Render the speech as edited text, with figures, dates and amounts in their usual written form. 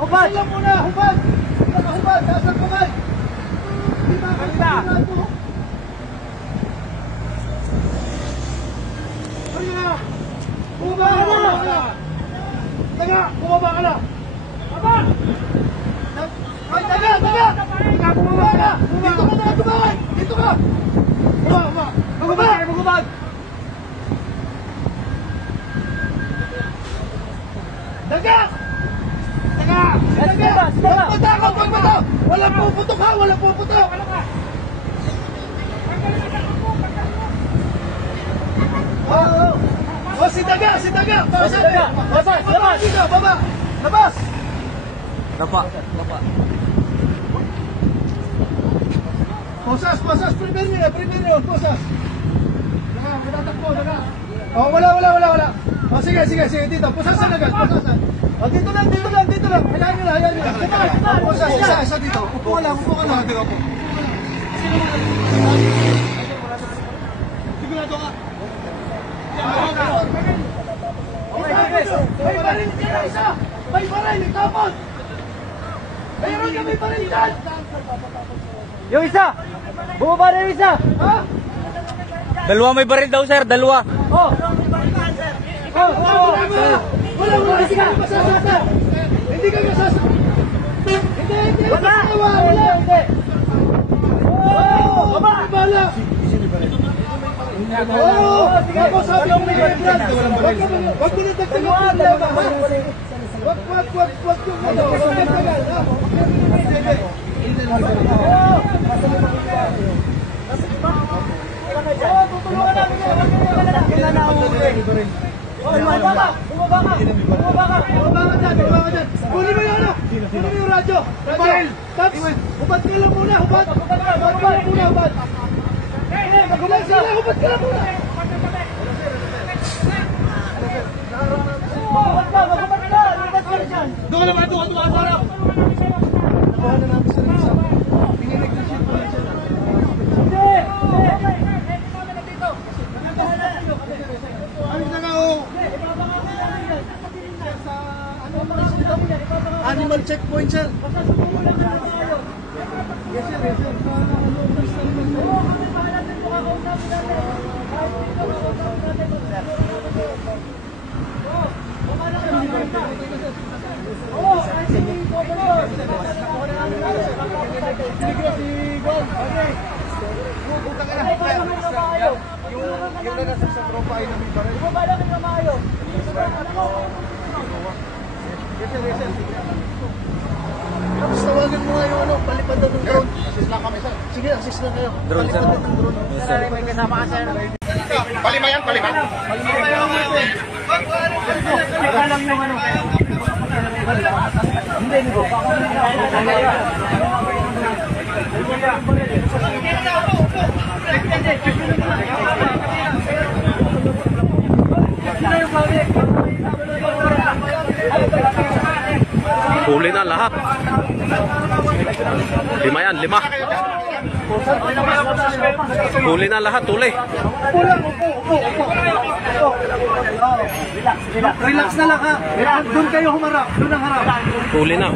hubad! Sila muna, hubad! Hubad, taas ang kamay! Hindi makakita! Bumaba ka na! Taga! Bumaba ka na! Abang! Ay, taga! Taga! Taga! Bumaba ka! Dito ka na! Tumawag! Dito ka! Bumaba! Bumaba! Bumaba! Taga! Taga! Taga! Huwag matakot! Huwag matakot! Walang puputok ha! Walang puputok! Oh, si Daga! Si Daga! Si Daga! Labas! Labas! Baba! Labas! Lapa! Lapa! Posas! Posas! Prepare! Posas! Daga! Matatakbo! Daga! Oh, wala! Oh, sige! Dito! Posasan agad! Posasan! Oh, dito lang! Hayaan nyo lang! Posas! Isa dito! Upo ka lang! Sigurado ka! May baril dyan isa! May baril! Itapon! Mayroon ka may baril dyan! Yung isa! Bumaba na yung isa! Ha? Dalawa may baril daw, sir. Dalawa. Oh! Wala! Hindi ka masasasa! Hindi ka masasasa! Hindi! Wala! Oh! Bala! Oo! Ako sabi ko may baril dyan! Huwag mo na dagdagan yung problema, ha? Huwag yung ano! Huwag dagdagan, ha? Tutulungan namin yan! Kailan na ako ulit? Bumaba ka! Bumaba ka dyan! Kunin mo yung ano! Kunin mo yung radyo! Taps! Hubad ka lang muna! Hubad! Hubad ka lang muna! Hubad ka lang muna! Doon ka naman! Doon ka sarap! Nakuha na natin sa rinsa. Pinineglesyon pa rin siya. Ayos na nga o! Animal checkpoint sir! Yes sir! Yung nanasal sa tropa ay namin pa rin. Bumaba lang ang mayo. Tapos tawagan mo nga yung ano, palipad na ng drone. Assist lang kami sir. Sige, assist na kayo. Drone sir. Sir, may kasama ka sir. Palima yan. Ika lang yung ano. Hindi ko. Huli na lahat. 5 yan, 5. Huli na lahat, huli. Relax na lang ha. Doon kayo humarap. Doon ang harap. Huli na.